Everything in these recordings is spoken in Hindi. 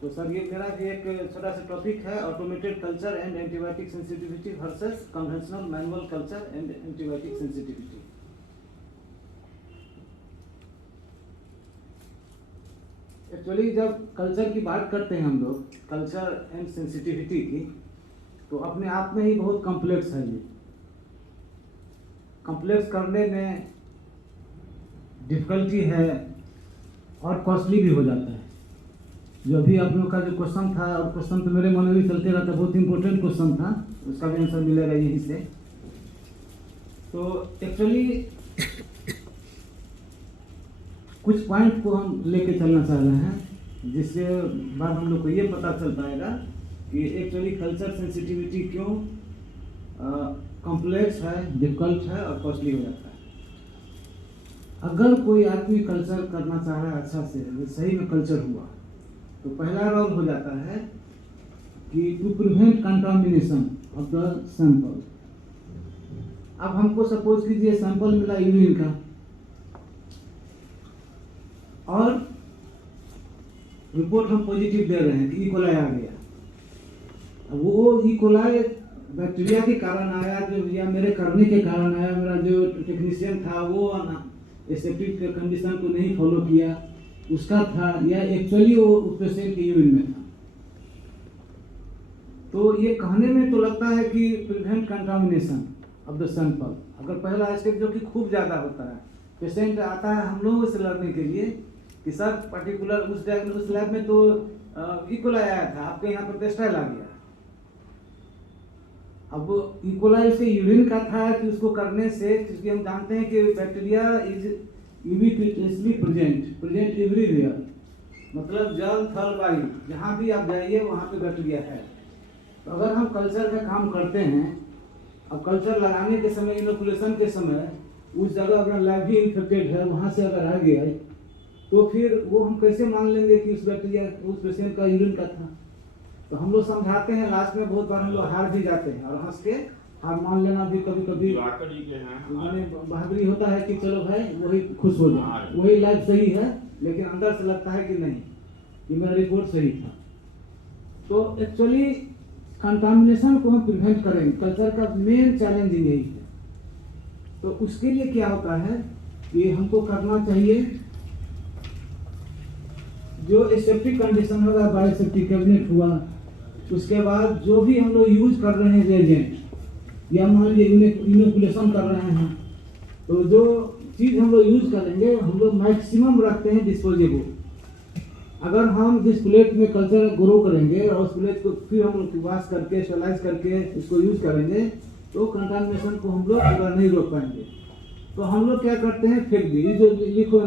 तो सर ये मेरा भी एक छोटा सा टॉपिक है, automated culture and antibiotic sensitivity versus conventional manual culture and antibiotic sensitivity. Actually जब कल्चर की बात करते हैं हम लोग, कल्चर एंड सेंसिटिविटी की, तो अपने आप में ही बहुत कॉम्प्लेक्स है। ये कॉम्प्लेक्स करने में डिफ़िकल्टी है और कॉस्टली भी हो जाता है। जो अभी आप लोग का जो क्वेश्चन था, और क्वेश्चन तो मेरे मन में भी चलते रहता, बहुत इंपॉर्टेंट क्वेश्चन था, उसका भी आंसर मिलेगा यहीं से। तो एक्चुअली कुछ पॉइंट को हम लेके चलना चाह रहे हैं, जिससे बाद हम लोग को ये पता चल पाएगा कि एक्चुअली कल्चर सेंसिटिविटी क्यों कॉम्प्लेक्स है, डिफिकल्ट है और कॉस्टली हो जाता है। अगर कोई आदमी कल्चर करना चाह रहा है अच्छा से, सही में कल्चर हुआ, तो पहला रोल हो जाता है कि to prevent contamination of the sample. अब हमको सपोज कीजिए सैंपल मिला यूरिन का, और रिपोर्ट हम पॉजिटिव दे रहे हैं कि इकोलाई आ गया। अब वो इकोलाई बैक्टीरिया के कारण आया, जो या मेरे करने के कारण आया, मेरा जो टेक्नीशियन था वो एसेप्टिक कंडीशन को नहीं फॉलो किया, उसका था, या एक्चुअली वो उस पेशेंट के यूरिन में था। तो ये कहने में तो लगता है कि prevent contamination of the sample. अगर पहला स्टेप जो कि खूब ज़्यादा होता है, पेशेंट आता है हम लोगों से लड़ने के लिए कि सर पर्टिकुलर उस लैब में तो इकोलाई आया था, आपके यहाँ पर टेस्टाइल आ गया। अब इकोलाई उसके यूरिन का था कि उसको करने से, क्योंकि हम जानते हैं कि बैक्टीरिया इज यूबिक्विटसली प्रेजेंट एवरीवेयर, मतलब जल थल वायु जहाँ भी आप जाइए वहाँ पे बैक्टीरिया है। तो अगर हम कल्चर का काम करते हैं, अब कल्चर लगाने के समय, इनोकुलेशन के समय उस जगह अगर लैब भी इन्फेक्टेड है, वहाँ से अगर आ गया, तो फिर वो हम कैसे मान लेंगे कि उस बैक्टीरिया उस पेशेंट का यूरिन का था। तो हम लोग समझाते हैं, लास्ट में बहुत बार हम लोग हार भी जाते हैं, और हंस के हार मान लेना भी कभी कभी मैंने बहादुरी होता है कि चलो भाई वही खुश हो जाए, वही लाइफ सही है, लेकिन अंदर से लगता है कि नहीं, कि मेरा रिपोर्ट सही था। तो एक्चुअली कंटामिनेशन को हम प्रिवेंट करेंगे, कल्चर का मेन चैलेंज यही है। तो उसके लिए क्या होता है कि हमको करना चाहिए, जो एसेप्टिक कंडीशन होगा, बायोसेप्टिक कैबिनेट हुआ, उसके बाद जो भी हम लोग यूज कर रहे हैं एजेंट, या मान लीजिए इनोकुलेशन कर रहे हैं, तो जो चीज़ हम लोग यूज करेंगे, हम लोग मैक्सिमम रखते हैं डिस्पोजेबल। अगर हम जिस प्लेट में कल्चर ग्रो करेंगे और उस प्लेट को फिर हम लोग वॉश करके स्टेलाइज करके उसको यूज करेंगे, तो कंटामिनेशन को हम लोग पूरा नहीं रोक पाएंगे। तो हम लोग क्या करते हैं, फेंक दिए, जो लिखो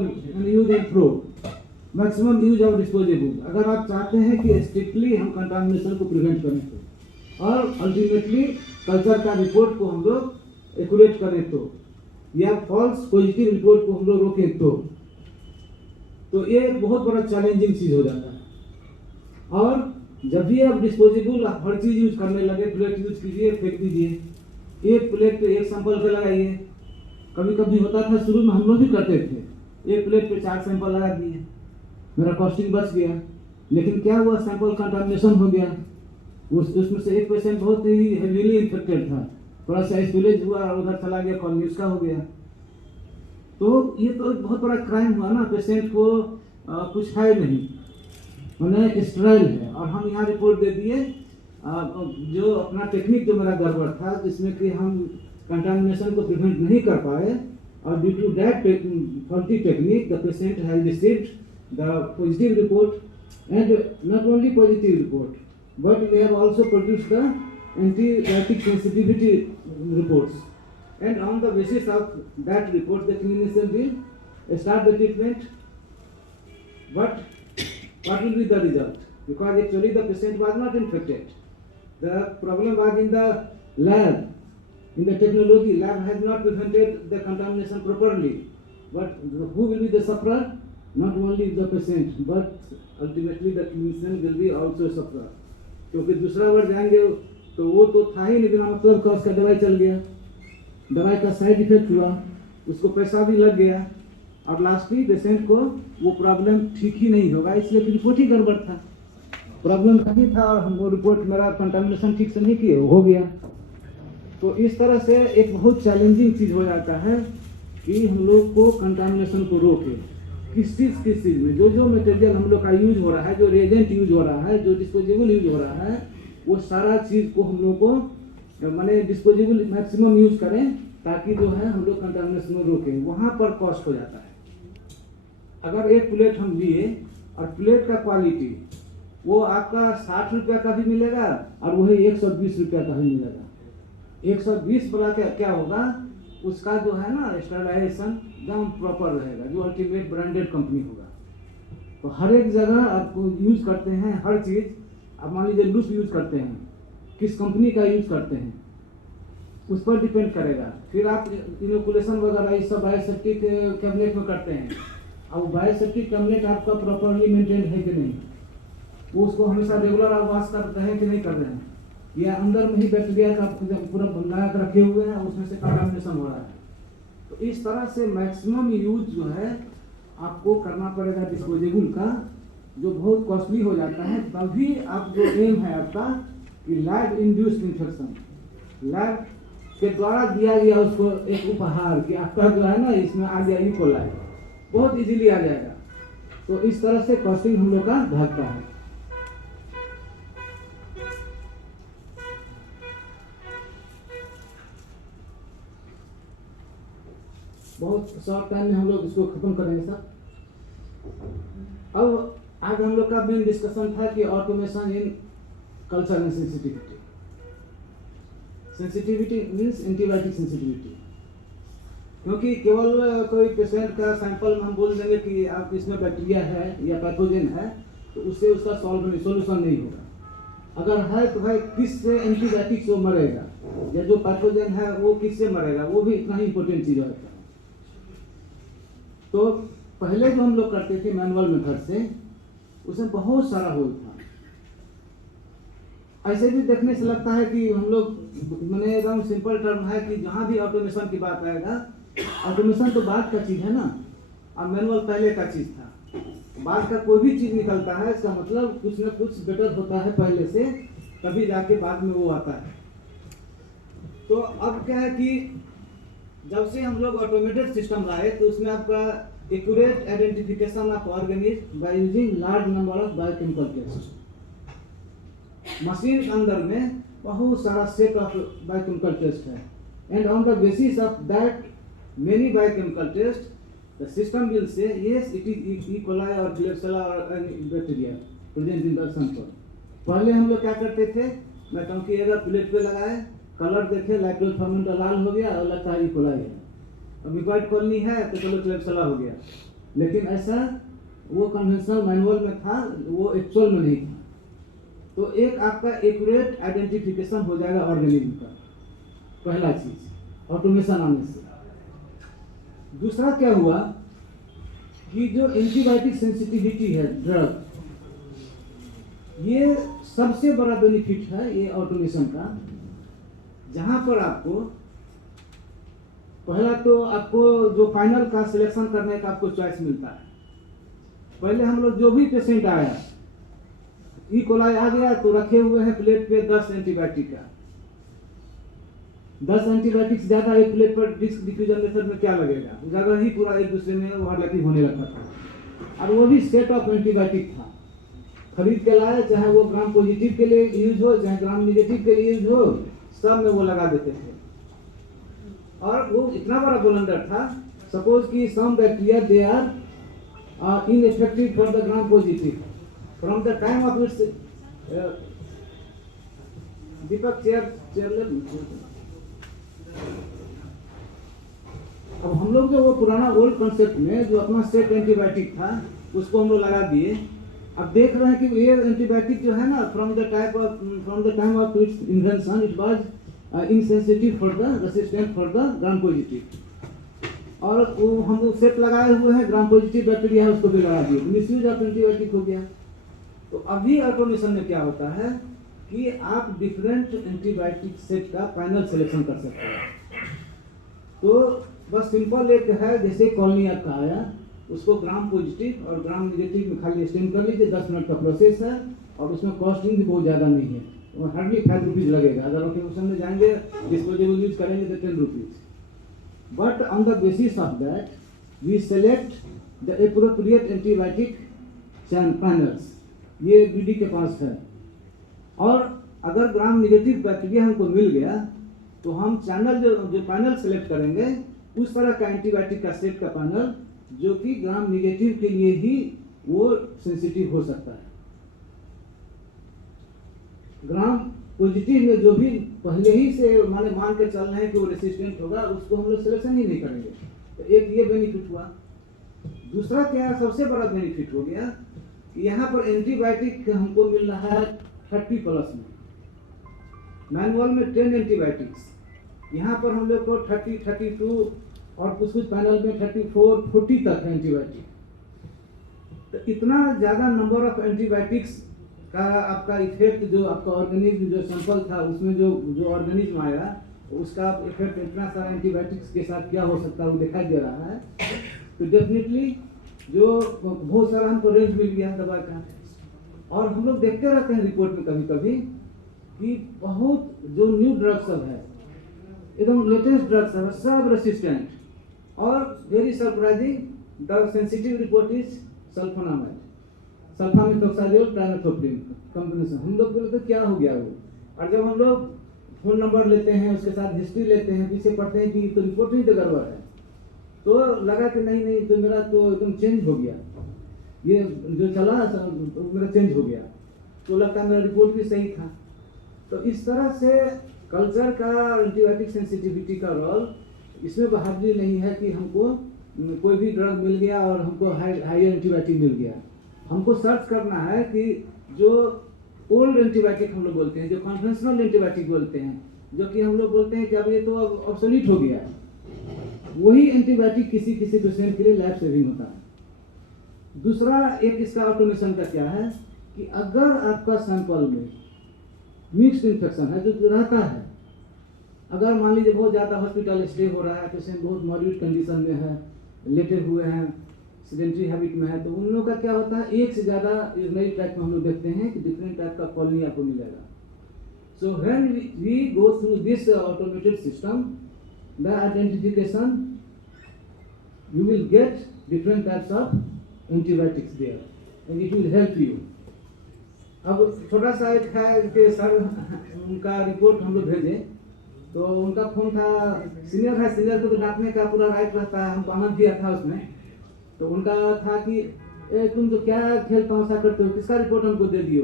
use and throw, maximum use of disposable. अगर आप चाहते हैं कि स्ट्रिक्टली हम कंटामिनेशन को प्रिवेंट करें तो, और अल्टीमेटली कल्चर का रिपोर्ट को हम लोग एक्यूरेट करें तो, या फॉल्स पॉजिटिव रिपोर्ट को हम लोग रोकें तो ये एक बहुत बड़ा चैलेंजिंग चीज़ हो जाता है। और जब भी आप डिस्पोजेबल हर चीज़ यूज करने लगे, प्लेट यूज कीजिए, फेंक दीजिए, एक प्लेट पे एक सैंपल पे लगाइए। कभी कभी होता था, शुरू में हम लोग भी करते थे, एक प्लेट पे 4 सैंपल लगा दिए, मेरा कॉस्टिंग बच गया। लेकिन क्या हुआ, सैंपल कंटामिनेशन हो गया, उसमें से एक पेशेंट बहुत ही हेवीली इन्फेक्टेड था, थोड़ा सा स्पिलेज हुआ, उधर चला गया, कॉलोनी उसका हो गया। तो ये तो एक बहुत बड़ा क्राइम हुआ ना, पेशेंट को कुछ है नहीं, मैंने स्टेराइल है, और हम यहाँ रिपोर्ट दे दिए। जो अपना टेक्निक जो मेरा गड़बड़ था, जिसमें कि हम कंटामिनेशन को प्रिवेंट नहीं कर पाए, और due to that faulty technique the patient has received the positive report, and not only positive report, but we have also produced the antibiotic sensitivity reports, and on the basis of that report the clinician will start the treatment. But what will be the result? Because actually the patient was not infected, the problem was in the lab, in the technology. Lab has not prevented the contamination properly, but who will be the sufferer? Not only the patient, but ultimately the clinician will be also suffer, क्योंकि दूसरा बार जाएंगे तो वो तो था ही नहीं, बिना मतलब का उसका दवाई चल गया, दवाई का साइड इफेक्ट हुआ, उसको पैसा भी लग गया, और लास्टली पेशेंट को वो प्रॉब्लम ठीक ही नहीं होगा, इसलिए कि रिपोर्ट ही गड़बड़ था, प्रॉब्लम नहीं था और हम वो रिपोर्ट मेरा कंटामिनेशन ठीक से नहीं किए हो गया। तो इस तरह से एक बहुत चैलेंजिंग चीज़ हो जाता है कि हम लोग को कंटामिनेशन को रोके किस चीज़ में जो मटेरियल हम लोग का यूज हो रहा है, जो रिएजेंट यूज हो रहा है, जो डिस्पोजेबल यूज हो रहा है, वो सारा चीज़ को हम लोग को माने डिस्पोजेबल मैक्सिमम यूज करें ताकि जो है हम लोग कंटामिनेशन को रोकें। वहाँ पर कॉस्ट हो जाता है। अगर एक प्लेट हम लिए और प्लेट का क्वालिटी वो आपका 60 रुपया का भी मिलेगा और वही 120 रुपया का भी मिलेगा। 120 वाला क्या होगा, उसका जो है ना स्टरलाइजेशन एकदम प्रॉपर रहेगा, जो अल्टीमेट ब्रांडेड कंपनी होगा। तो हर एक जगह आपको यूज करते हैं हर चीज़, आप मान लीजिए लूप यूज करते हैं, किस कंपनी का यूज करते हैं उस पर डिपेंड करेगा। फिर आप इनोकुलेशन वगैरह ये सब बायोसेफ्टिक कैबिनेट में करते हैं, अब बायोसेफ्टिक कैबिनेट आपका प्रॉपरली मेंटेन है कि नहीं, वो उसको हमेशा रेगुलर आप वॉश करते हैं कि नहीं कर रहे हैं, या अंदर में ही बैक्टीरिया का पूरा बना कर रखे हुए हैं, उसमें से कंटामिनेशन हो रहा है। तो इस तरह से मैक्सिमम यूज जो है आपको करना पड़ेगा डिस्पोजेबल का, जो बहुत कॉस्टली हो जाता है। तभी आप जो एम है आपका कि लैब इंड्यूस्ड इन्फेक्शन, लैब के द्वारा दिया गया उसको एक उपहार कि आपका जो है ना इसमें आ गया ई कोलाई, बहुत इजीली आ जाएगा। तो इस तरह से कॉस्टिंग हम लोग का भागता है। बहुत शॉर्ट टाइम में हम लोग इसको खत्म करेंगे सर। अब आज हम लोग का मेन डिस्कशन था कि automation in culture and sensitivity. Sensitivity means antibiotic sensitivity, क्योंकि केवल कोई पेशेंट का सैंपल में हम बोल देंगे कि आप इसमें बैक्टीरिया है या पैथोजन है तो उससे उसका सोल्यूशन नहीं होगा। अगर है तो भाई किस से एंटीबायोटिक से मरेगा, या जो पैथोजन है वो किस से मरेगा, वो भी इतना ही इंपॉर्टेंट चीज़ होता है। तो पहले जो हम लोग करते थे मैनुअल मेथड से, उसमें बहुत सारा होल था। ऐसे भी देखने से लगता है कि हम लोग मैंने एकदम सिंपल टर्म है कि जहाँ भी ऑटोमेशन की बात आएगा, ऑटोमेशन तो बाद का चीज़ है ना, और मैनुअल पहले का चीज़ था। बाद का कोई भी चीज़ निकलता है इसका मतलब कुछ ना कुछ बेटर होता है पहले से, तभी जाके बाद में वो आता है। तो अब क्या है कि जब से हम लोग ऑटोमेटेड सिस्टम लाए तो उसमें आपका accurate identification of organism by using large number of biochemical test. Machine के अंदर में बहुत सारा सेट ऑफ बायोकेमिकल टेस्ट है, and on the basis of that many biochemical test the system will say yes it is E coli और क्लेब्सिला और bacteria present in the sample. पहले हम लोग क्या करते थे, मैं टंकी अगर प्लेट पे लगाए, कलर देखे लैक्टोज फर्मेंट लाल हो गया और लगता है ई कोलाई है, अब इक्वाइड कॉलोनी है तो चलो क्लेब्सिला हो गया। लेकिन ऐसा वो कन्वेंशनल मैनुअल में था, वो एक्चुअल में नहीं था। तो एक आपका एक्यूरेट आइडेंटिफिकेशन हो जाएगा ऑर्गेनिज्म का, पहला चीज ऑटोमेशन आने से। दूसरा क्या हुआ कि जो एंटीबायोटिक सेंसिटिविटी है ड्रग, ये सबसे बड़ा बेनिफिट है ये ऑटोमेशन का, जहां पर आपको पहला तो आपको जो फाइनल का सिलेक्शन करने का आपको चॉइस मिलता है। पहले हम लोग जो भी पेशेंट आया, ई कोलाई आ गया तो रखे हुए हैं प्लेट पे 10 एंटीबायोटिक का, 10 एंटीबायोटिक से ज्यादा एक प्लेट पर डिस्क डिफ्यूजन मेथड में क्या लगेगा, जगह ही पूरा एक दूसरे में ओवरलैपिंग होने लगता था। और वो भी सेट ऑफ एंटीबायोटिक था, खरीद के लाए, चाहे वो ग्राम पॉजिटिव के लिए यूज हो चाहे ग्राम निगेटिव के लिए यूज हो, सब में वो लगा देते थे। और वो इतना बड़ा ब्लंडर था, सपोज कि some bacteria they are ineffective for the gram positive from the time of its दीपक चेयर। अब हम लोग जो वो पुराना ओल्ड कॉन्सेप्ट में जो अपना सेट एंटीबायोटिक था उसको हम लोग लगा दिए। अब देख रहे हैं कि ये एंटीबायोटिक जो है ना from the time of it's invention it was insensitive for the resistant for the gram positive. और वो हम लोग सेट लगाए हुए हैं, ग्राम पॉजिटिव बैक्टीरिया है उसको भी लगा दिए, मिसयूज ऑफ एंटीबायोटिक हो गया। तो अभी ऑटोमेशन में क्या होता है कि आप डिफरेंट एंटीबायोटिक सेट का फाइनल सिलेक्शन कर सकते हैं। तो बस सिंपल एक है, जैसे कॉलोनी आपका आया उसको ग्राम पॉजिटिव और ग्राम नेगेटिव में खाली स्टेम कर लीजिए। 10 मिनट का प्रोसेस है और उसमें कॉस्टिंग भी बहुत ज़्यादा नहीं है, वो हार्डली 5 रुपीज़ लगेगा। अगर ऑक्यूपेशन में जाएंगे डिस्पोजेबल यूज करेंगे तो 10 rupees. But on the basis of that we select the appropriate antibiotic panels, ये बीडी के पास है। और अगर ग्राम नेगेटिव बैक्टीरिया हमको मिल गया तो हम चैनल जो पैनल सेलेक्ट करेंगे उस तरह का एंटीबायोटिक का सेट का पैनल जो कि ग्राम नेगेटिव के लिए ही वो सेंसिटिव हो सकता है। ग्राम पॉजिटिव में जो भी पहले ही से मान के चल रहे हैं कि वो रेसिस्टेंट होगा, उसको हम लोग सिलेक्शन ही नहीं करेंगे। तो एक ये बेनिफिट हुआ। दूसरा क्या सबसे बड़ा बेनिफिट हो गया कि यहाँ पर एंटीबायोटिक हमको मिल रहा है 30+ में। मैनुअल में 10 एंटीबायोटिक्स, यहाँ पर हम लोग को 30, 32 और कुछ पैनल में 34, 40 तक है एंटीबायोटिक। तो इतना ज़्यादा नंबर ऑफ एंटीबायोटिक्स का आपका इफेक्ट, जो आपका ऑर्गेनिज्म जो सैंपल था उसमें जो ऑर्गेनिज्म आया उसका इफेक्ट इतना सारा एंटीबायोटिक्स के साथ क्या हो सकता है वो दिखाई दे रहा है। तो डेफिनेटली जो बहुत सारा हमको रेंज मिल गया दवा का। और हम लोग देखते रहते हैं रिपोर्ट में कभी कभी कि बहुत जो न्यू ड्रग्स सब है, एकदम लेटेस्ट ड्रग्स है, सब रेसिस्टेंट। और very surprising the sensitive report is sulfonamide, sulfamethoxazole trimethoprim combination. हम लोग बोले तो क्या हो गया वो। और जब हम लोग फोन नंबर लेते हैं, उसके साथ हिस्ट्री लेते हैं, पीछे पढ़ते हैं कि तो रिपोर्ट ही तो गड़बड़ है, तो लगा कि नहीं तो मेरा तो एकदम चेंज हो गया, ये जो चला तो मेरा चेंज हो गया, तो लगता है मेरा रिपोर्ट भी सही था। तो इस तरह से कल्चर का एंटीबायोटिक सेंसिटिविटी का रोल इसमें हार्डली नहीं है कि हमको कोई भी ड्रग मिल गया और हमको हायर एंटीबायोटिक मिल गया। हमको सर्च करना है कि जो ओल्ड एंटीबायोटिक हम लोग बोलते हैं, जो कन्वेंशनल एंटीबायोटिक बोलते हैं, जो कि हम लोग बोलते हैं कि अब ये तो अब ऑब्सोलीट हो गया, वही एंटीबायोटिक किसी किसी पेशेंट के लिए लाइफ सेविंग होता है। दूसरा एक इसका ऑटोमेशन का क्या है कि अगर आपका सैंपल में मिक्स्ड इन्फेक्शन है जो रहता है, अगर मान लीजिए बहुत ज़्यादा हॉस्पिटल स्टे हो रहा है, पेशेंट बहुत मॉडरेट कंडीशन में है, लेटे हुए हैं, सेडेंटरी हैबिट में है, तो उन लोगों का क्या होता है, एक से ज़्यादा नई टाइप में हम लोग देखते हैं कि डिफरेंट टाइप का कॉलोनी आपको मिलेगा। So when we go through this automated system, the identification you will get different types of antibiotics there and it will help you. अब छोटा सा एक है कि सर उनका रिपोर्ट हम लोग भेजे, तो उनका फोन था, सीनियर है, सीनियर को तो डांटने का पूरा राइट रहता है, हमको आनंद दिया था उसमें। तो उनका था कि तुम तो क्या खेल तमाशा करते हो, किसका रिपोर्ट हमको दे दियो।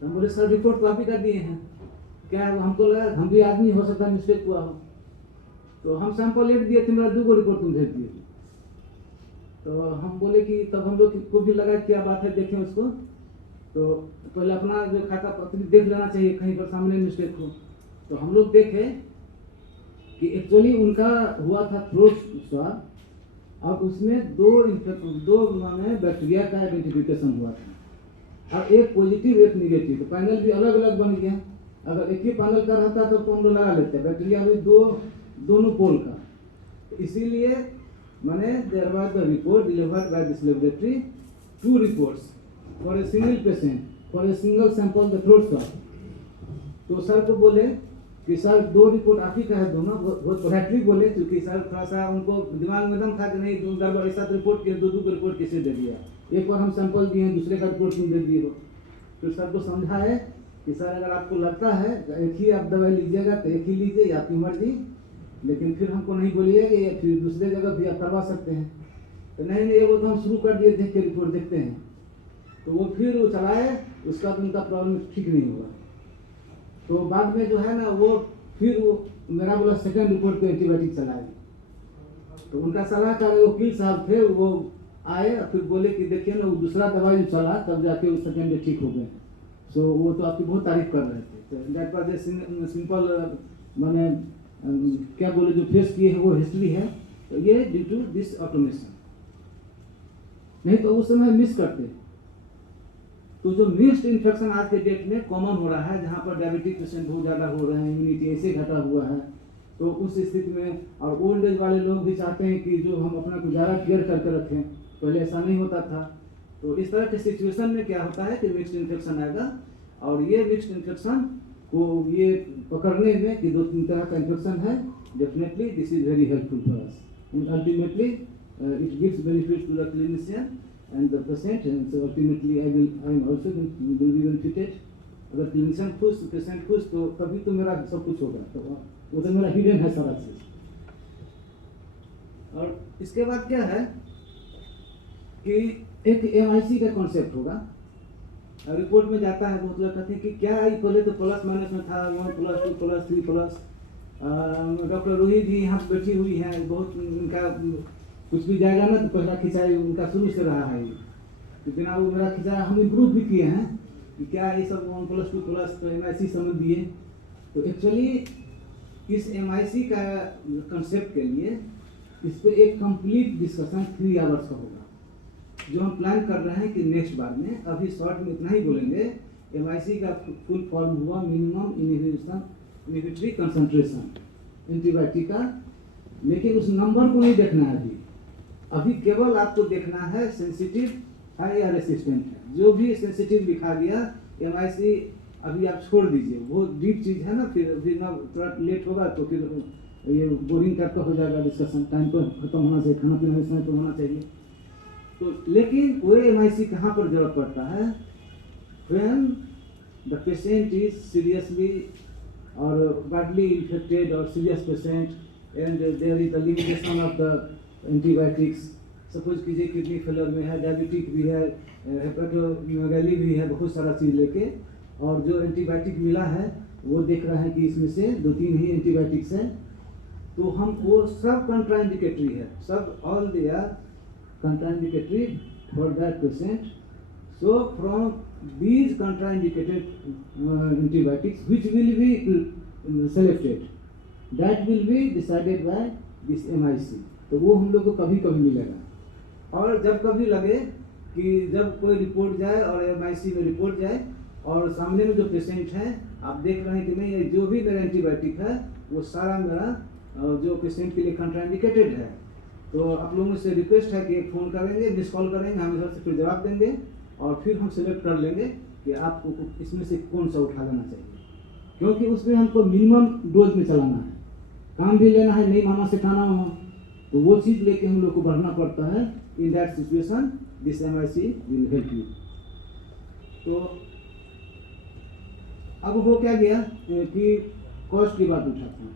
तो हम बोले सर रिपोर्ट तो आप ही कर दिए हैं, क्या हमको लगा हम भी आदमी हो सकता है मिस्टेक हुआ हो। तो हम सैंपल एक दिए थे, मेरा 2 रिपोर्ट तुम भेज दिए। तो हम बोले कि तब हम लोग को भी लगा क्या बात है, देखें उसको। तो पहले अपना जो खाता पत्री देख लेना चाहिए, कहीं पर सामने मिस्टेक हो। तो हम लोग देखे कि एक्चुअली उनका हुआ था थ्रोट स्वाब और उसमें दो माने बैक्टीरिया का आइडेंटिफिकेशन हुआ था और एक पॉजिटिव एक निगेटिव। तो पैनल भी अलग अलग बन गया। अगर एक ही पैनल का रहता तो हम लोग लगा लेते, बैक्टीरिया भी दोनों पोल का। तो इसीलिए मैंने there was the report delivered by this laboratory, 2 reports for a single patient for a single sample the throat swab. तो सर को बोले कि सर 2 रिपोर्ट आप ही का है, दोनों बहुत पोलाइटली बोले, क्योंकि सर थोड़ा सा उनको दिमाग में एकदम था कि नहीं तुम गड़बड़ ऐसा रिपोर्ट किया, 2 को रिपोर्ट कैसे दे दिया, एक बार हम सैंपल दिए दूसरे का रिपोर्ट तुम दे दिए हो। फिर सर को समझा है कि सर अगर आपको लगता है एक ही आप दवाई लीजिएगा तो एक ही लीजिए, आपकी मर्जी, लेकिन फिर हमको नहीं बोलिएगा, फिर दूसरे जगह भी आप करवा सकते हैं। तो नहीं वो तो हम शुरू कर दिए, देख के रिपोर्ट देखते हैं। तो वो फिर वो चलाए, उसका तो उनका प्रॉब्लम ठीक नहीं हुआ। तो बाद में जो है ना वो फिर वो मेरा बोला सेकंड रिपोर्ट पे एंटीबायोटिक चलाए। तो उनका सलाहकार वकील साहब थे, वो आए फिर बोले कि देखिए ना वो दूसरा दवाई जो चला तब जाके वो सेकंड डे ठीक हो गए। सो वो तो आपकी बहुत तारीफ कर रहे थे। तो दैट वाज ए सिंपल मैंने क्या बोले जो फेस किए हैं वो हिस्ट्री है। तो ये ड्यू टू दिस ऑटोमेशन, नहीं तो उस समय मिस करते। तो जो मिस्ड इन्फेक्शन आज के डेट में कॉमन हो रहा है, जहाँ पर डायबिटिक पेशेंट बहुत ज़्यादा हो रहे हैं, इम्यूनिटी ऐसे घटा हुआ है, तो उस स्थिति में, और ओल्ड एज वाले लोग भी चाहते हैं कि जो हम अपना गुजारा क्लियर करके रखें, पहले ऐसा नहीं होता था। तो इस तरह के सिचुएशन में क्या होता है कि मिक्स्ड इन्फेक्शन आएगा, और ये मिक्स्ड इन्फेक्शन को ये पकड़ने में कि 2-3 तरह का इन्फेक्शन है, definitely this is very helpful for us and ultimately it gives benefit to the clinician and the patient, and so ultimately I am also will be benefited. अगर क्लिनिशियन खुश, पेशेंट खुश, तो तभी तो मेरा सब कुछ होगा। तो वो तो मेरा हिडन है सारा चीज। और इसके बाद क्या है कि एक MIC का कॉन्सेप्ट होगा। रिपोर्ट में जाता है, बहुत लोग कहते हैं कि क्या ये पहले तो प्लस माइनस में था, 1+2+3+। डॉक्टर रोहित जी यहाँ बैठी हुई है, बहुत उनका कुछ भी जाएगा ना तो पहला खिंचाई उनका शुरू से रहा है। तो बिना वो मेरा खिंचाया हम इम्प्रूव भी किए हैं कि क्या ये सब 1+2+ तो MIC समझ दिए। तो एक्चुअली इस MIC का कंसेप्ट के लिए इस पर एक कंप्लीट डिस्कशन 3 आवर्स का होगा, जो हम प्लान कर रहे हैं कि नेक्स्ट बार में। अभी शॉर्ट में इतना ही बोलेंगे। MIC का फुल फॉर्म हुआ मिनिमम इनहिबिटरी कंसंट्रेशन एंटीबायोटिक का, लेकिन उस नंबर को नहीं देखना है अभी केवल आपको देखना है सेंसिटिव है या रेसिस्टेंट है। जो भी सेंसिटिव लिखा गया MIC अभी आप छोड़ दीजिए, वो डीप चीज़ है ना, फिर ना थोड़ा लेट होगा तो फिर ये बोरिंग टाइप का हो जाएगा डिस्कशन। टाइम पर खत्म होना चाहिए, खाना पीना समय पर होना चाहिए। तो लेकिन वो MIC कहाँ पर जरूरत पड़ता है, when the patient is seriously or badly infected or serious patient and there is a limitation of the antibiotics। Suppose कीजिए किडनी फेलर में है, डायबिटिक भी है, हेपेटोमेगाली भी है, बहुत सारा चीज़ लेके, और जो एंटीबायोटिक मिला है वो देख रहे हैं कि इसमें से 2-3 ही एंटीबायोटिक्स है, तो हम वो सब कंट्राइंडिकेटरी है, सब all they are contraindicatory for that patient। So from these contraindicated antibiotics which will be selected, that will be decided by this MIC। तो वो हम लोग को कभी कभी मिलेगा। और जब कभी लगे कि जब कोई रिपोर्ट जाए और MIC में रिपोर्ट जाए और सामने में जो पेशेंट है आप देख रहे हैं कि नहीं, ये जो भी मेरा एंटीबायोटिक है वो सारा मेरा जो पेशेंट के लिए कंट्राइंडिकेटेड है, तो आप लोगों से रिक्वेस्ट है कि एक फ़ोन करेंगे, मिस कॉल करेंगे, हम इधर से फिर जवाब देंगे और फिर हम सेलेक्ट कर लेंगे कि आपको इसमें से कौन सा उठा लेना चाहिए, क्योंकि उसमें हमको मिनिमम डोज में चलाना है, काम भी लेना है, नहीं मामा से खाना हो, तो वो चीज़ लेके हम लोग को बढ़ना पड़ता है। In that situation this MIC will help you. तो अब हो क्या गया कि कॉस्ट की बात उठाता हूँ,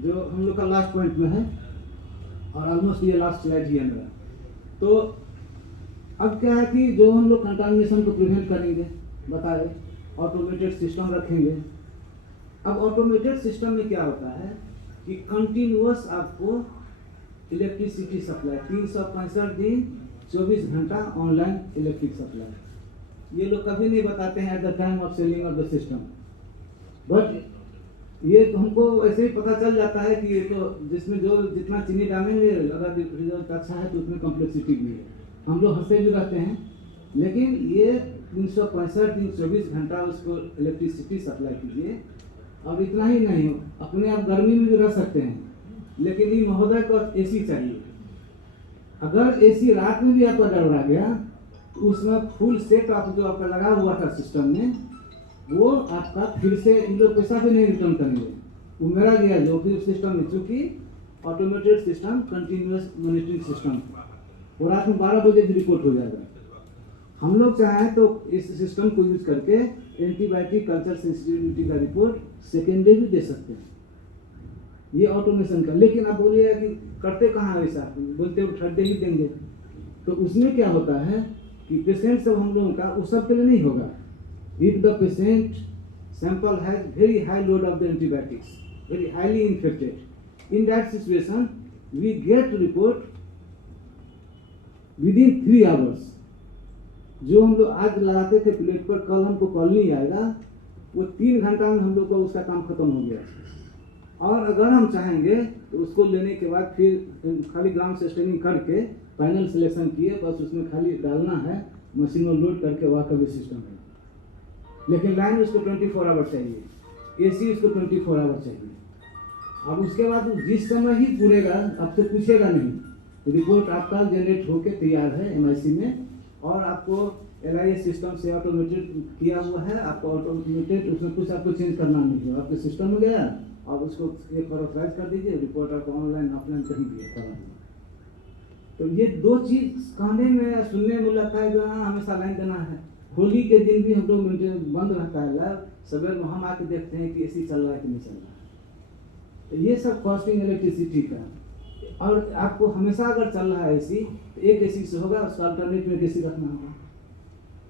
जो हम लोग का लास्ट पॉइंट में है, और ऑलमोस्ट ये लास्ट स्लाइड ही है मेरा। तो अब क्या है कि जो हम लोग कंटामिनेशन को प्रिवेंट करेंगे, बताए ऑटोमेटेड सिस्टम रखेंगे। अब ऑटोमेटेड सिस्टम में क्या होता है कि कंटिन्यूअस आपको इलेक्ट्रिसिटी सप्लाई 365 दिन 24 घंटा ऑनलाइन इलेक्ट्रिक सप्लाई। ये लोग कभी नहीं बताते हैं at the time of selling of the system, but ये तो हमको ऐसे ही पता चल जाता है कि ये तो जिसमें जो जितना चीनी डालेंगे अगर रिजल्ट अच्छा है तो उसमें कॉम्प्लेक्सिटी भी है। हम लोग हंसते भी रहते हैं, लेकिन ये 365 दिन 24 घंटा उसको इलेक्ट्रिसिटी सप्लाई कीजिए। अब इतना ही नहीं हो, अपने आप गर्मी में भी रह सकते हैं, लेकिन ये महोदय को AC चाहिए। अगर AC रात में भी आपका गड़बड़ा गया तो उसमें फुल सेट आप जो आपका लगा हुआ था सिस्टम में, वो आपका फिर से इन लोग पैसा भी नहीं रिटर्न करेंगे, वो मेरा गया जो फिर सिस्टम में, चूँकि automated system continuous monitoring system, और रात में 12 बजे भी रिपोर्ट हो जाएगा। हम लोग चाहें तो इस सिस्टम को यूज करके एंटीबायोटिक कल्चर सेंसिटिविटी का रिपोर्ट सेकेंड डे भी दे सकते हैं, ये ऑटोमेशन का। लेकिन आप बोलिएगा कि करते कहाँ है ऐसा, बोलते हो थर्ड डे ही देंगे, तो उसमें क्या होता है कि पेशेंट सब हम लोगों का उस सब के लिए नहीं होगा। If the patient sample has very high load of the antibiotics, very highly infected, in that situation we get report within 3 hours। जो हम लोग आज लगाते थे प्लेट पर, कल हमको कॉल नहीं आएगा, वो 3 घंटा में हम लोग को उसका काम खत्म हो गया। और अगर हम चाहेंगे तो उसको लेने के बाद फिर खाली ग्राम से स्टेनिंग करके फाइनल सिलेक्शन किए, बस उसमें खाली डालना है, मशीन में लोड करके वहाँ का भी सिस्टम है। लेकिन लाइन उसको 24 आवर चाहिए, AC उसको 24 आवर चाहिए। अब उसके बाद वो जिस समय ही पूरेगा, अब तो पूछेगा नहीं, तो रिपोर्ट आपका जनरेट होके तैयार है एमआईसी में, और आपको LIS सिस्टम से ऑटोमेटेड किया हुआ है, आपको ऑटोमेटेड, उसमें कुछ आपको चेंज करना नहीं है, आपके सिस्टम में गया, आप उसको एक बार ऑथराइज कर दीजिए, रिपोर्ट आपको ऑनलाइन ऑफलाइन कहीं भी करवा दीजिए। तो ये दो चीज़ कहने में सुनने में लगता है कि हाँ हमें लाइन देना है। होली के दिन भी हम लोग बंद रहता है लैब, सवेर में हम आके देखते हैं कि AC चल रहा है कि नहीं चल रहा है। तो ये सब कॉस्टिंग इलेक्ट्रिसिटी का, और आपको हमेशा अगर चल रहा है AC, तो एक AC से होगा, उसका अल्टरनेट में AC रखना होगा।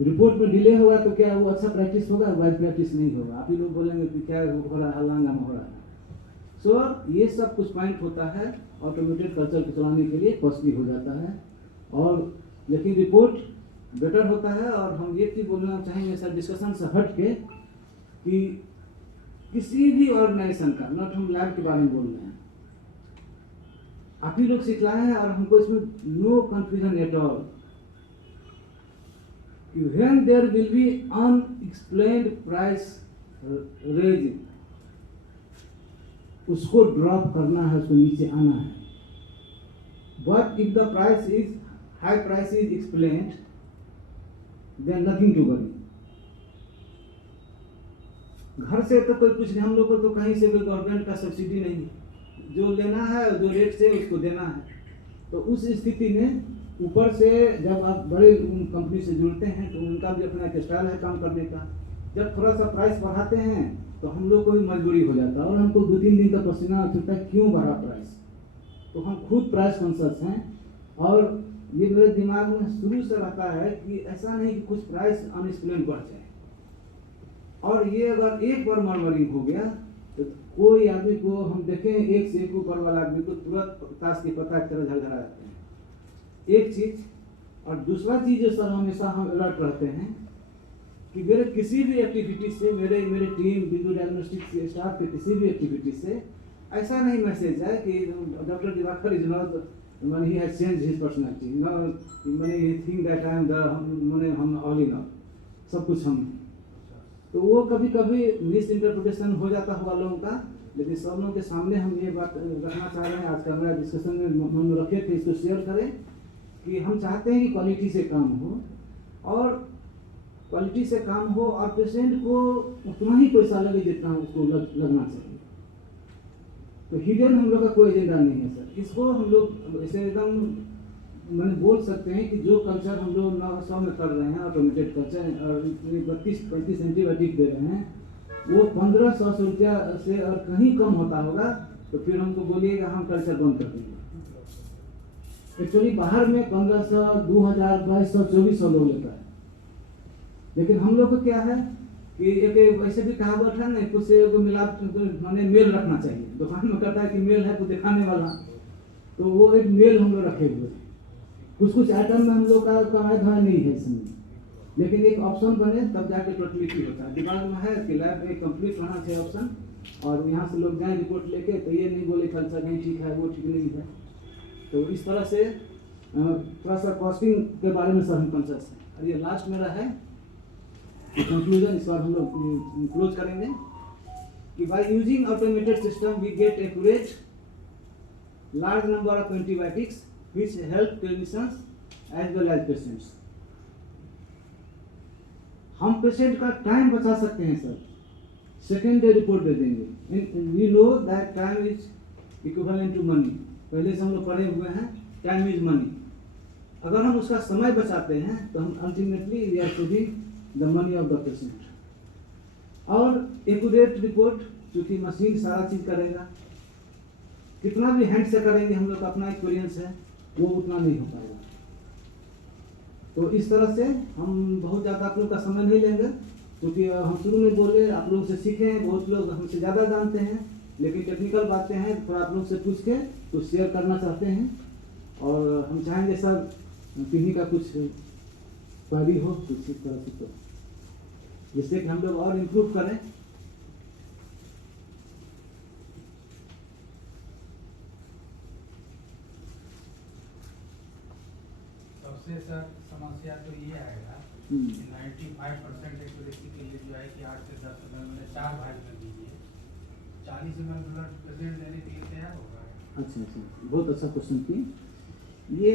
रिपोर्ट में डिले होगा तो क्या वो अच्छा प्रैक्टिस होगा? वाइज प्रैक्टिस नहीं होगा। आप ही लोग बोलेंगे कि क्या हो रहा है, हल्ला हो रहा है। सो ये सब कुछ पॉइंट होता है, ऑटोमेटेड कल्चर को चलाने के लिए कॉस्टली हो जाता है, और लेकिन रिपोर्ट बेटर होता है। और हम ये चीज़ बोलना चाहेंगे सर, डिस्कशन से हट के, कि किसी भी ऑर्गेनाइजेशन का, नॉट हम लैब के बारे में बोल रहे हैं, आप ही लोग सिखलाए हैं, और हमको इसमें no confusion at all. When there will be unexplained price raising, उसको ड्रॉप करना है, उसको नीचे आना है। But if the high price is explained, then nothing to worry। घर से तो कोई कुछ नहीं, हम लोग को तो कहीं से भी गवर्नमेंट का सब्सिडी नहीं है, जो लेना है जो रेट से उसको देना है। तो उस स्थिति में ऊपर से जब आप बड़े कंपनी से जुड़ते हैं तो उनका भी अपना एक स्टाइल है काम करने का। जब थोड़ा सा प्राइस बढ़ाते हैं तो हम लोग को भी मजबूरी हो जाता है, और हमको 2-3 दिन तक पसीना छूटता है, क्यों बढ़ा प्राइस। तो हम खुद प्राइस कॉन्शियस हैं, और ये मेरे दिमाग में शुरू से रहता है कि ऐसा नहीं कि कुछ प्राइस अनएक्सप्लेन बढ़ जाए, और ये अगर एक बार मॉर्मरिंग हो गया तो कोई आदमी को हम देखें, एक से एक ऊपर वाला आदमी को तुरंत ताश की पत्ता की तरह झलझला जाते हैं। एक चीज, और दूसरा चीज जो सर हमेशा हम अलर्ट रहते हैं कि मेरे किसी भी एक्टिविटी से, मेरे टीम बिंदु डायग्नोस्टिक से स्टाफ के किसी भी एक्टिविटी से ऐसा नहीं मैसेज है कि doctor Diwakar is not when he has changed his personality, no when he think that I am the हम ऑल इन ऑल, सब कुछ हम। तो वो कभी कभी मिस इंटरप्रिटेशन हो जाता है लोगों का, लेकिन सब लोगों के सामने हम ये बात रखना चाह रहे हैं, आज का हमारा डिस्कशन में मन रखे थे, इसको शेयर करें कि हम चाहते हैं कि क्वालिटी से काम हो, और क्वालिटी से काम हो, और पेशेंट को उतना ही पैसा लगे जितना उसको लगना चाहिए। तो हिडन हम लोग का कोई एजेंडा नहीं है सर, इसको हम लोग ऐसे एकदम मैंने बोल सकते हैं कि जो कल्चर हम लोग 900 में कर रहे हैं, ऑटोमेटेड कल्चर, और 32-35 एंटीबायोटिक दे रहे हैं, वो 1500 रुपया से और कहीं कम होता होगा, तो फिर हमको बोलिएगा हम कल्चर बंद कर देंगे। एक्चुअली बाहर में 1500, 2000, 2200, 2400 लोग लेता है, लेकिन हम लोग को क्या है कि एक वैसे भी कहावत है ना, कुछ से मिलाप माने मेल रखना चाहिए। दुकान में कहता है कि मेल है कुछ दिखाने वाला, तो वो एक मेल हम लोग रखे हुए हैं। कुछ आइटम में हम लोग का कमाई धमाई नहीं है इसमें, लेकिन एक ऑप्शन बने तब जाके टोटलिटी होता है। दिमाग में है कि लैब में कंप्लीट रहना चाहिए ऑप्शन, और यहाँ से लोग जाए रिपोर्ट लेके, तो ये नहीं बोले कल्चर नहीं ठीक है, वो ठीक नहीं है। तो इस तरह से थोड़ा सा कॉस्टिंग के बारे में सर हम कॉन्शियस हैं। और ये लास्ट मेरा है कंक्लूजन, इस बार हम लोग क्लोज करेंगे कि by using automated system we get accurate large number of antibiotics which help clinicians as well as patients। हम पेशेंट का टाइम बचा सकते हैं सर, सेकेंड डे रिपोर्ट दे देंगे। We know that time is equivalent to money, पहले से हम लोग पढ़े हुए हैं, टाइम इज मनी। अगर हम उसका समय बचाते हैं तो हम ultimately we are saving the money of the patient. और एक्यूरेट रिपोर्ट, क्योंकि मशीन सारा चीज करेगा, कितना भी हैंड से करेंगे, हम लोग का अपना एक्सपीरियंस है, वो उतना नहीं हो पाएगा। तो इस तरह से हम बहुत ज़्यादा आप लोग का समय नहीं लेंगे, क्योंकि हम शुरू में बोले आप लोग से सीखे हैं, बहुत लोग हमसे ज़्यादा जानते हैं, लेकिन टेक्निकल बातें हैं थोड़ा आप लोग से पूछ के कुछ शेयर करना चाहते हैं। और हम चाहेंगे सर किन्हीं का कुछ क्वेरी हो कुछ इस तरह से, तो जिससे कि हम लोग और इम्प्रूव करें। सबसे सर समस्या तो ये आएगा कि 95% एक्यूरेसी के लिए जो है कि 8 से 10 में 4 भाग में दीजिए, 40 ml ब्लड पेशेंट लेने के लिए तैयार होगा। अच्छा अच्छा, बहुत अच्छा क्वेश्चन किए। ये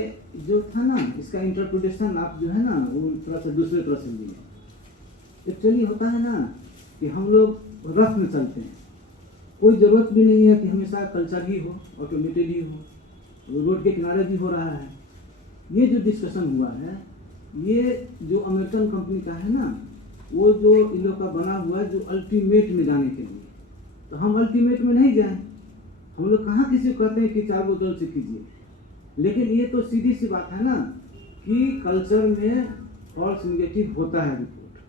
जो था ना, इसका इंटरप्रिटेशन आप जो है ना वो थोड़ा सा दूसरे तरह से लिए। एक्चुअली होता है ना कि हम लोग रफ में चलते हैं, कोई ज़रूरत भी नहीं है कि हमेशा कल्चर ही हो, ऑटोमेटेड ही हो, रोड के किनारे भी हो रहा है। ये जो डिस्कशन हुआ है, ये जो अमेरिकन कंपनी का है ना, वो जो इन लोग का बना हुआ है जो अल्टीमेट में जाने के लिए, तो हम अल्टीमेट में नहीं जाएं। हम लोग कहाँ किसी को कहते हैं कि 4 बोतल से कीजिए, लेकिन ये तो सीधी सी बात है ना कि कल्चर में फॉल्स निगेटिव होता है रिपोर्ट,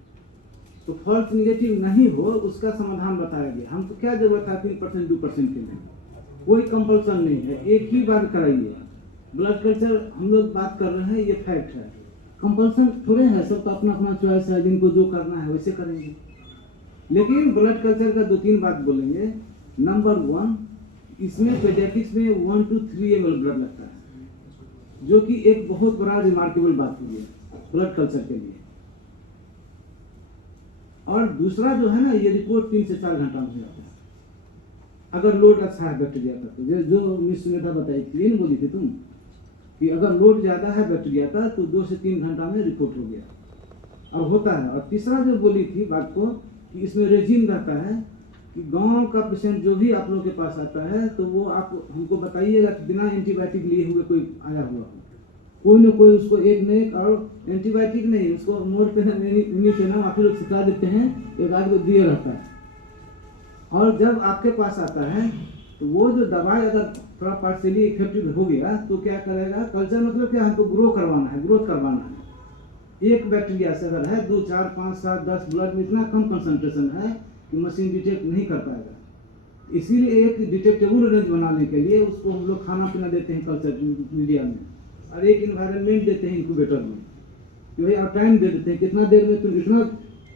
तो फॉल्स निगेटिव नहीं हो उसका समाधान बताया गया। हमको क्या जरूरत है 3% 2% के लिए, कोई कंपल्सन नहीं है, एक ही बार कराइए। ब्लड कल्चर हम लोग बात कर रहे हैं, ये फैक्ट है, कंपल्सन थोड़े है, सबका अपना अपना चॉइस है, जिनको जो करना है वैसे करेंगे। लेकिन ब्लड कल्चर का 2-3 बात बोलेंगे। नंबर 1, इसमें पेडियाट्रिक्स में 1 to 3 ml ब्लड लगता है, जो कि एक बहुत बड़ा रिमार्केबल बात हुई है ब्लड कल्चर के लिए। और दूसरा जो है ना, ये रिपोर्ट 3 से 4 घंटा में हो जाता है, अगर लोड अच्छा है बैक्टीरिया का। तो जो मिस सुमेधा बताई थी, नहीं बोली थी तुम, कि अगर लोड ज़्यादा है बैक्टीरिया का तो 2 से 3 घंटा में रिपोर्ट हो गया, और होता है। और तीसरा जो बोली थी बात को, कि इसमें रेजिम रहता है कि गांव का पेशेंट जो भी आप लोगों के पास आता है, तो वो आप हमको बताइएगा कि बिना एंटीबायोटिक लिए हुए कोई आया हुआ हो, कोई ना कोई उसको एक नहीं, और एंटीबायोटिक नहीं, उसको मोर पे ना आप लोग सिखा देते हैं, एक आध को दिए रहता है। और जब आपके पास आता है तो वो जो दवाई अगर थोड़ा पार्शियली इफेक्टिव हो गया तो क्या करेगा, कल्चर मतलब क्या, हमको ग्रोथ करवाना है। एक बैक्टीरिया से अगर है 2, 4, 5, 7, 10 ब्लड में इतना कम कंसंट्रेशन है कि मशीन डिटेक्ट नहीं कर पाएगा। इसीलिए एक डिटेक्टेबल रेंज बनाने के लिए उसको हम लोग खाना पीना देते हैं कल्चर मीडिया में, और एक इन्वायरमेंट देते हैं इंक्यूबेटर में, कि भाई आप टाइम दे देते हैं कितना देर में तुम इतना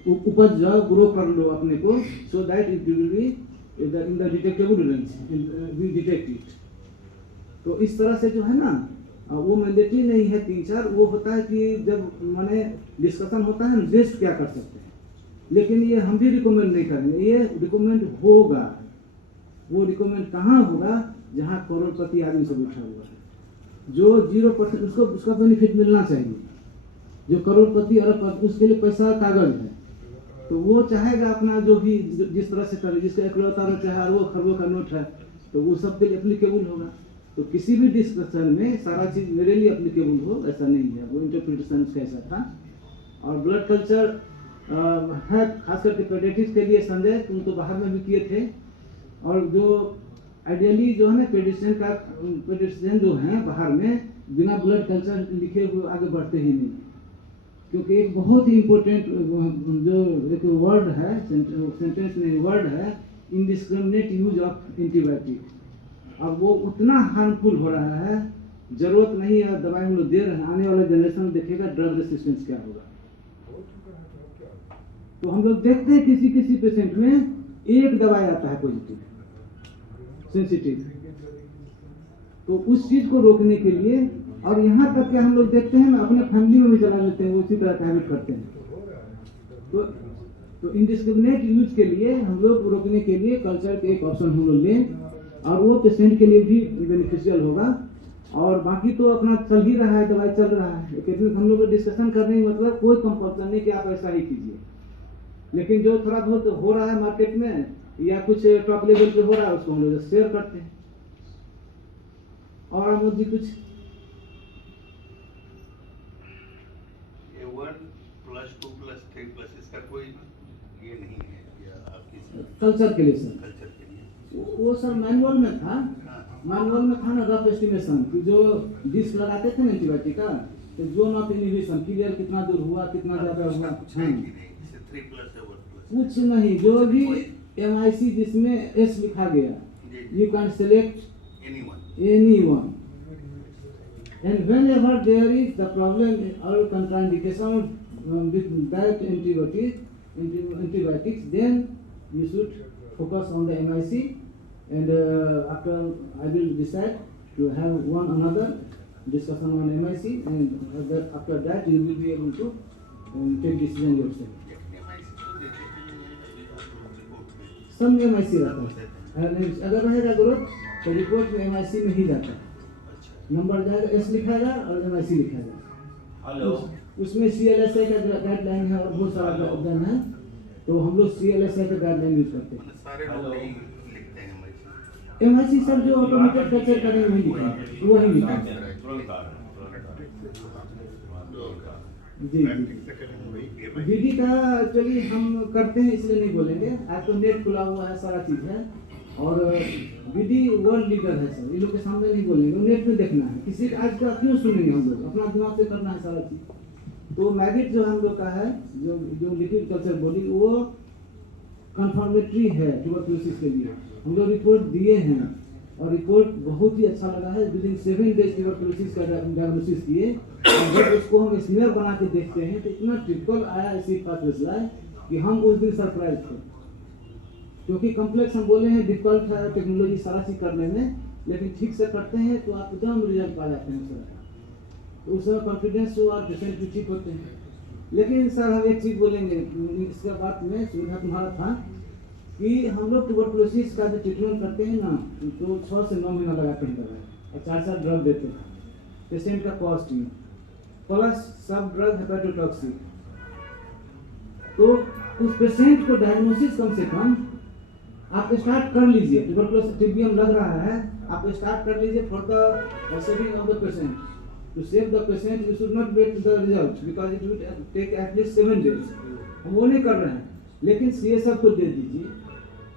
उपज जाओ, ग्रो कर लो अपने को, so that it will be in the detectable range, we detect it. तो इस तरह से जो है ना, वो मैंडेटरी नहीं है 3-4, वो होता है कि जब माने डिस्कशन होता है रेस्ट क्या कर सकते हैं, लेकिन ये हम भी रिकमेंड नहीं करेंगे। ये रिकमेंड होगा, वो रिकमेंड कहाँ होगा, जहाँ करोड़पति आदमी सब बैठा हुआ है, जो 0% उसका बेनिफिट मिलना चाहिए। जो करोड़पति अरबपति, उसके लिए पैसा कागज है, तो वो चाहेगा अपना जो भी जिस तरह से करे, जिसका इकलौता में चाहे अरबों खरबों का नोट है, तो वो सबके लिए एप्लीकेबल होगा। तो किसी भी डिस्कशन में सारा चीज़ मेरे लिए एप्लीकेबल हो ऐसा नहीं है, वो इंटरप्रिटेशन कैसा था। और ब्लड कल्चर है खास करके पेडियाट्रिक्स के लिए। संजय तुम तो बाहर में भी किए थे, और जो आइडियली जो है ना पेडियाट्रिशियन जो हैं बाहर में बिना ब्लड कल्चर लिखे हुए आगे बढ़ते ही नहीं, क्योंकि एक बहुत ही इम्पोर्टेंट जो एक वर्ड है, सेंटेंस में वर्ड है, इनडिस्क्रिमिनेट यूज ऑफ एंटीबायोटिक। अब वो उतना हार्मफुल हो रहा है, जरूरत नहीं है दवाई हम लोग दे रहे हैं, आने वाला जनरेशन देखेगा ड्रग रेसिस्टेंस क्या होगा। तो हम लोग देखते हैं किसी किसी पेशेंट में एक दवाई आता है पॉजिटिव सेंसिटिव, तो उस चीज को रोकने के लिए, और यहाँ तक कि हम लोग देखते हैं ना अपने फैमिली में भी चला लेते हैं, उसी तरह का हैबिट करते हैं। तो इनडिस्क्रिमिनेट यूज के लिए हम लोग रोकने के लिए कल्चर के एक ऑप्शन हम लोग लें, और वो पेशेंट के लिए भी बेनिफिशियल होगा। और बाकी तो अपना चल ही रहा है, दवाई चल रहा है। एकेडमिक हम लोग डिस्कशन करने का मतलब कोई कंपल्सन नहीं कि आप ऐसा ही कीजिए, लेकिन जो थोड़ा बहुत हो रहा है मार्केट में या कुछ टॉप लेवल पे हो रहा है उसको हम लोग शेयर करते हैं। और अमोद जी कुछ 1+2+3+ इसका कोई ये नहीं है या आपकी कल्चर के लिए सर, कल्चर के लिए वो सर मैनुअल में था, मैनुअल में था ना रफ एस्टिमेशन कि जो डिस्क लगाते थे ना एंटीबायोटिक का, तो जोन ऑफ इनहिबिशन क्लियर कितना दूर हुआ, कितना ज्यादा हुआ, कुछ है कि नहीं, जैसे 3+ है 1+। कुछ नहीं, जो भी MIC जिसमें S लिखा गया, you can select anyone, and whenever there is the problem or contraindication with that antibiotics, then you should focus on the MIC, and after I will decide to have one another discussion on MIC, and after that you will be able to take decision yourself. सब MIC रहता है। अगर रहेगा ग्रोथ तो रिपोर्ट में MIC में ही जाता है, अच्छा। नंबर जाएगा, S लिखाएगा और MIC लिखाएगा। हेलो। उसमें CLSA का गाइडलाइन है और बहुत सारा गाइडलाइन है, तो हम लोग CLSA का गाइडलाइन यूज करते हैं। सारे लोग नहीं लिखते हैं MIC सब जो ऑटोमेटेड कल्चर का नहीं वही लिखा है, वो ही लिखा है। जी विधि का एक्चुअली हम करते हैं इसलिए नहीं बोलेंगे, आज तो नेट खुला हुआ है, सारा चीज है, और विधि वर्ल्ड लीडर है सर, ये लोग के सामने नहीं बोलेंगे, नेट में देखना है, किसी आज का क्यों सुनेंगे हम लोग, अपना दिमाग से करना है सारा चीज। तो मैगिट जो हम लोग का है, जो लिक्विड कल्चर बॉडी, वो कंफर्मेटरी है ट्यूबरकुलोसिस के लिए। हम लोग रिपोर्ट दिए हैं और रिपोर्ट बहुत ही अच्छा लगा है। विदिन 7 डेज ट्यूबरकुलोसिस का डायग्नोसिस किए, और जब उसको हम स्मेयर बना के देखते हैं तो इतना ट्रिपल आया एसिड पाथवेज कि हम उस दिन सरप्राइज थे, क्योंकि कम्प्लेक्स हम बोले हैं डिफिकल्ट है टेक्नोलॉजी सारा चीज करने में, लेकिन ठीक से करते हैं तो आप एकदम रिजल्ट पा जाते हैं सर। तो उस समय कॉन्फिडेंस हो और पेशेंट भी ठीक होते हैं। लेकिन सर हम एक चीज बोलेंगे, इसका बात में सुविधा तुम्हारा था कि हम लोग ट्यूबरकुलोसिस का जो ट्रीटमेंट करते हैं ना, तो 6 से 9 महीना लगाते हैं दवाई और 4 ड्रग देते हैं पेशेंट का कॉस्ट में, प्लस सब ड्रग हेपेटोटॉक्सिक। तो उस पेशेंट को डायग्नोसिस कम से कम आप स्टार्ट कर लीजिए, ट्यूबरकुलोसिस टीबीएम लग रहा है, आप स्टार्ट कर लीजिए for the saving of the patient. To save the patient you should not wait the result because it will take at least 7 days. हम वो नहीं कर रहे हैं, लेकिन CSF को दे दीजिए।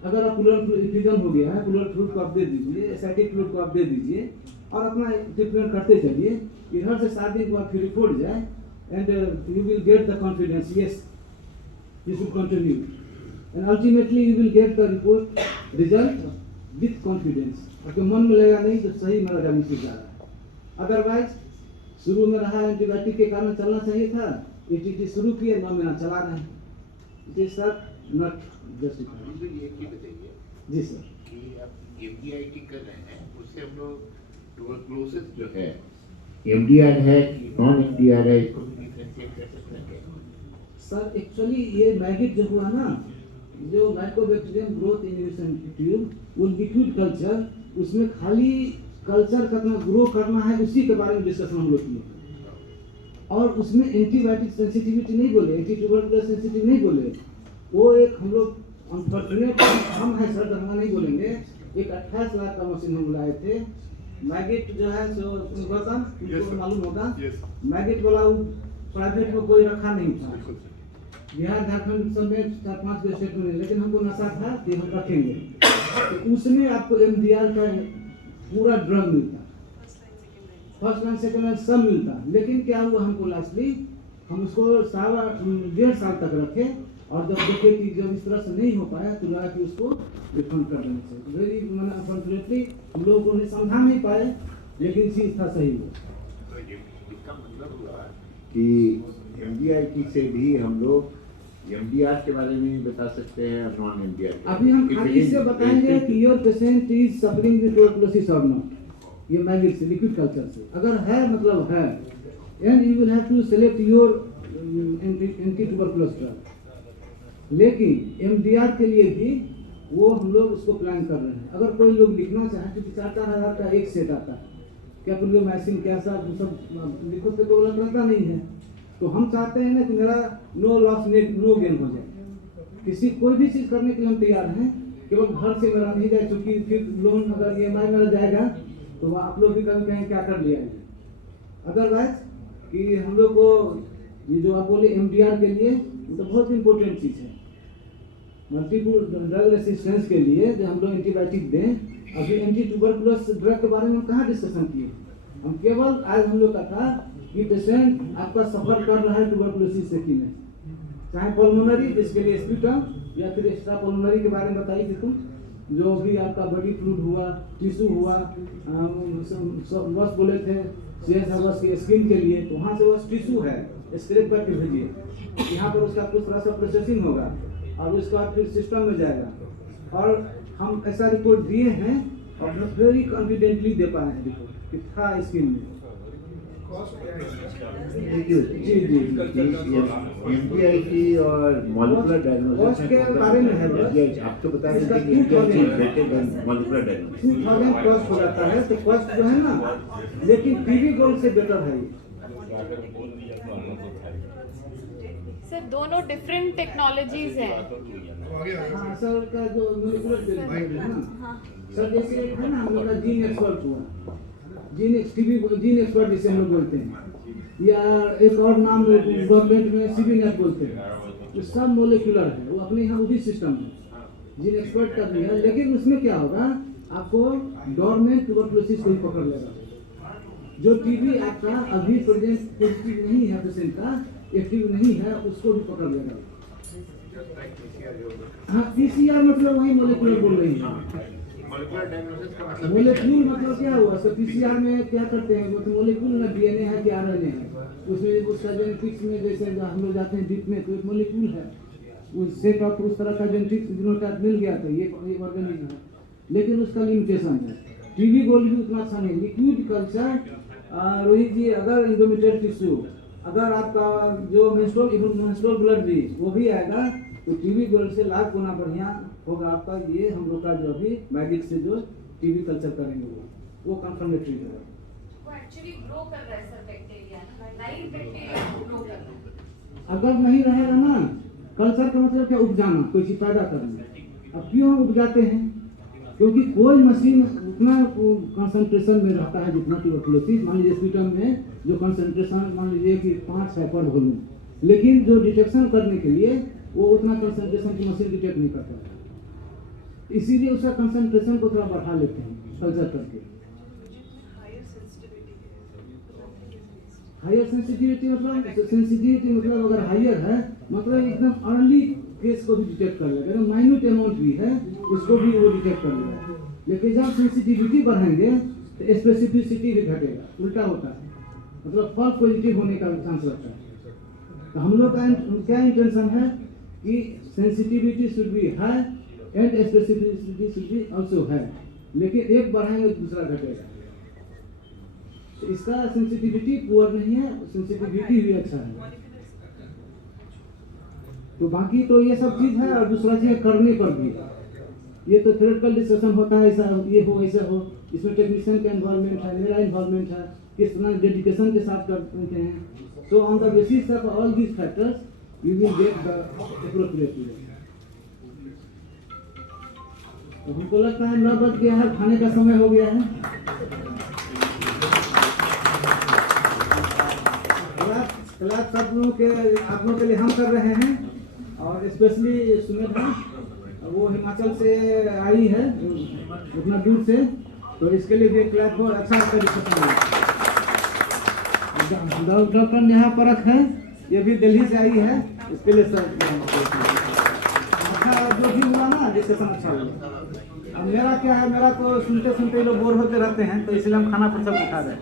अगर आप प्लूरल इन्फ्यूजन हो गया है, प्लूरल फ्लूइड को आप दे दीजिए, एसाइटिक फ्लूइड को आप दे दीजिए और अपना ट्रीटमेंट करते चलिए। इधर से 7 दिन के बाद फिर रिपोर्ट जाए and you will get the confidence, yes you should continue, and ultimately you will get the report result with confidence. आपके मन में लगेगा नहीं तो सही मेरा डायग्नोसिस आ रहा है। अदरवाइज शुरू में रहा एंटीबायोटिक के कारण चलना चाहिए था, ATT शुरू किए 9 महीना चला रहे हैं, it is sir not justified. मुझे ये चीज बताइए जी सर कि आप MDIT कर रहे हैं, उससे हम लोग ट्यूबरकुलोसिस जो है MDR है कि नॉन MDR है, इसको भी डिफरेंशिएट कर सकते हैं क्या? सर एक्चुअली ये मैगिट जो हुआ ना, जो माइकोबैक्टीरियम ग्रोथ इनहिबिशन ट्यूब, वो लिक्विड कल्चर, उसमें खाली कल्चर करना, ग्रो करना है, उसी के बारे में डिस्कशन हम लोग किए, और उसमें एंटीबायोटिक सेंसिटिविटी नहीं बोले, एंटी ट्यूबरकुलर सेंसिटिव नहीं बोले। वो एक हम लोग अनफॉर्चुनेट हम है सर, हम नहीं बोलेंगे, एक 28 लाख का मशीन हम लाए थे। मैगिट जो है सो गौतम तुमको मालूम होगा, मैगिट वाला प्राइवेट में कोई रखा नहीं था, बिहार झारखंड सब में 4-5 स्टेट में, लेकिन हमको नशा था कि हम रखेंगे। तो उसमें आपको MDR का पूरा ड्रग मिलता, फर्स्ट एंड सेकंड एंड सब मिलता। लेकिन क्या हुआ, हमको लास्टली हम उसको 1.5 साल तक रखे, और जब देखे कि जब इस तरह से नहीं हो पाया तो लगा कि उसको रिफंड कर देना चाहिए। वेरी मैंने अनफॉर्चुनेटली हम लोग उन्हें समझा नहीं पाए, लेकिन चीज था सही वो। तो ये इसका मतलब हुआ कि MDIT से भी हम लोग MDR के बारे में भी बता सकते हैं और नॉन MDR। अभी हम खाली इससे बताएंगे कि your patient is suffering with tuberculosis और नॉट, ये मैगिट से, लिक्विड कल्चर से, अगर है मतलब है, and you will have to select your anti tuberculosis drug. लेकिन MDR के लिए भी वो हम लोग उसको प्लान कर रहे हैं। अगर कोई लोग लिखना चाहे, क्योंकि 4-4 हज़ार का एक सेट आता है, क्या प्रियोमैक्सिन क्या सब लिखो तो कोई रहता नहीं है, तो हम चाहते हैं ना कि मेरा नो लॉस नो गेन हो जाए। किसी कोई भी चीज़ करने के लिए हम तैयार हैं, केवल घर से मेरा नहीं जाए, क्योंकि फिर लोन अगर EMI मेरा जाएगा तो आप लोग भी कभी कहीं क्या कर लिया है। अदरवाइज कि हम लोग को ये जो आप बोले MDR के लिए, तो बहुत इंपॉर्टेंट चीज़ है। मल्टीपल ड्रग रेसिस्टेंस के लिए जो हम लोग एंटीबायोटिक दें, अभी एंटी ट्यूबरकुलोस ड्रग के बारे में कहाँ डिस्कशन किए, हम केवल आज हम लोग का था कि पेशेंट आपका सफर कर रहा है ट्यूबरकुलोसिस से कि नहीं, चाहे पल्मोनरी, इसके लिए स्प्यूटम या फिर एक्स्ट्रा पल्मोनरी के बारे में बताइए कि तुम जो भी आपका बॉडी फ्लूइड हुआ, टिश्यू हुआ, बस बोले थे बस की स्किन के लिए, तो वहाँ से बस टिश्यू है, स्क्रैप करके भेजिए, यहाँ पर उसका कुछ तरह से प्रोसेसिंग होगा और उसके बाद फिर सिस्टम में जाएगा। और हम ऐसा रिपोर्ट दिए हैं और वेरी कॉन्फिडेंटली दे पाए हैं रिपोर्ट कि था स्किन में। जी जी MDIT और मॉलिक्यूलर कॉस्ट के बारे में है बस। आप तो बता इसका देते हैं कि 2000 बेटर मॉलिक्यूलर डायग्नोसिस 2000 कॉस्ट हो जाता है, तो कॉस्ट जो है ना, लेकिन टीवी गोल्ड से बेटर है ये। सर दोनों डिफरेंट टेक्नोलॉजीज हैं। हाँ सर का जो मोलिकुलर है ना सर, जैसे एक है ना हम लोग का जीन एक्सपर्ट हुआ, जीन एक्सपर्ट जिसे हम लोग बोलते हैं, या एक और नाम गवर्नमेंट में सीबी नेट बोलते हैं, ये सब मोलिकुलर है, वो अपने यहाँ उसी सिस्टम है, जीन एक्सपर्ट का भी है। लेकिन उसमें क्या होगा, आपको डोरमेंट ट्यूबरकुलोसिस को ही पकड़ लेगा। जो टीबी आपका अभी प्रेजेंट पॉजिटिव नहीं है, पेशेंट का एक्टिव नहीं है, उसको भी पकड़ लेगा। हाँ पीसीआर मतलब वही मोलिकुलर बोल रही है। मॉलिक्यूलर डायग्नोसिस का मतलब मोलिक्यूल मतलब क्या हुआ सर, पीसीआर में क्या करते हैं, मतलब मोलिक्यूल में डीएनए है कि आरएनए है, उसमें उसका जेनेटिक्स में जैसे हम लोग जाते हैं डीप में, तो एक मोलिक्यूल है, उस सेट ऑफ उस तरह का जेनेटिक्स जीनोटाइप मिल गया था, ये ऑर्गेनिज्म है, लेकिन उसका लिमिटेशन है। टीबी गोल्ड भी उतना अच्छा नहीं, लिक्विड कल्चर रोहित जी, अगर एंडोमेट्रियल टिश्यू, अगर आपका जो मेंस्ट्रुअल ब्लड भी वो भी आएगा, तो टीबी गोल्ड से लाख गुना बढ़िया होगा आपका। ये हम लोग का जो अभी मैजिक से जो टीबी कल्चर करेंगे वो कंफर्मेटरी होगा। वो एक्चुअली ग्रो कर रहा है sir bacteria, live bacteria grow कर रहा है। अगर नहीं रहेगा ना, कल्चर का मतलब क्या, उपजाना, कोई चीज पैदा करना। अब क्यों उपजाते हैं, क्योंकि कोई मशीन उतना कंसंट्रेशन में रहता है जितना ट्यूबरकुलोसिस, मान लीजिए स्पीटम में जो कंसंट्रेशन मान लीजिए कि 5 है पर वॉल्यूम, लेकिन जो डिटेक्शन करने के लिए वो उतना कंसंट्रेशन की मशीन डिटेक्ट नहीं करता है, इसीलिए उसका कंसंट्रेशन को थोड़ा बढ़ा लेते हैं कल्चर करके। हायर सेंसिटिविटी मतलब अगर हायर है मतलब एकदम अर्ली केस को भी डिटेक्ट कर लेगा, अगर माइन्यूट अमाउंट भी है उसको भी वो डिटेक्ट कर लेगा। लेकिन जब सेंसिटिविटी बढ़ाएंगे तो स्पेसिफिसिटी भी घटेगा, उल्टा होता है, मतलब फॉल्स पॉजिटिव होने का चांस रहता है। तो हम लोग का क्या इंटेंशन है कि sensitivity should be high and specificity should be also high, लेकिन एक बढ़ाएंगे दूसरा घटेगा। तो इसका सेंसिटिविटी पुअर नहीं है, सेंसिटिविटी भी अच्छा है। तो बाकी तो ये सब चीज है, और दूसरा चीज करने पर भी ये तो थ्योरेटिकल डिस्कशन होता है, ऐसा ये हो ऐसा हो, इसमें टेक्नीशियन का इन्वॉल्वमेंट है, मेरा इन्वॉल्वमेंट है, किस तरह डेडिकेशन के साथ करते हैं। So on the basis of all these factors you will get the appropriate result. तो हमको लगता है 9 बज गया है, खाने का समय हो गया है। क्लास आप लोगों के लिए हम कर रहे हैं, और स्पेशली सुमित है, वो हिमाचल से आई है उतना दूर से, तो इसके लिए भी क्लास बहुत अच्छा डॉक्टर नेहा परख है, ये भी दिल्ली से आई है, इसके लिए सर अच्छा जो भी हुआ ना डिस्कशन अच्छा हुआ। अब मेरा क्या है, मेरा तो सुनते सुनते लोग बोर होते रहते हैं, तो इसलिए हम खाना पर सब उठा रहे हैं।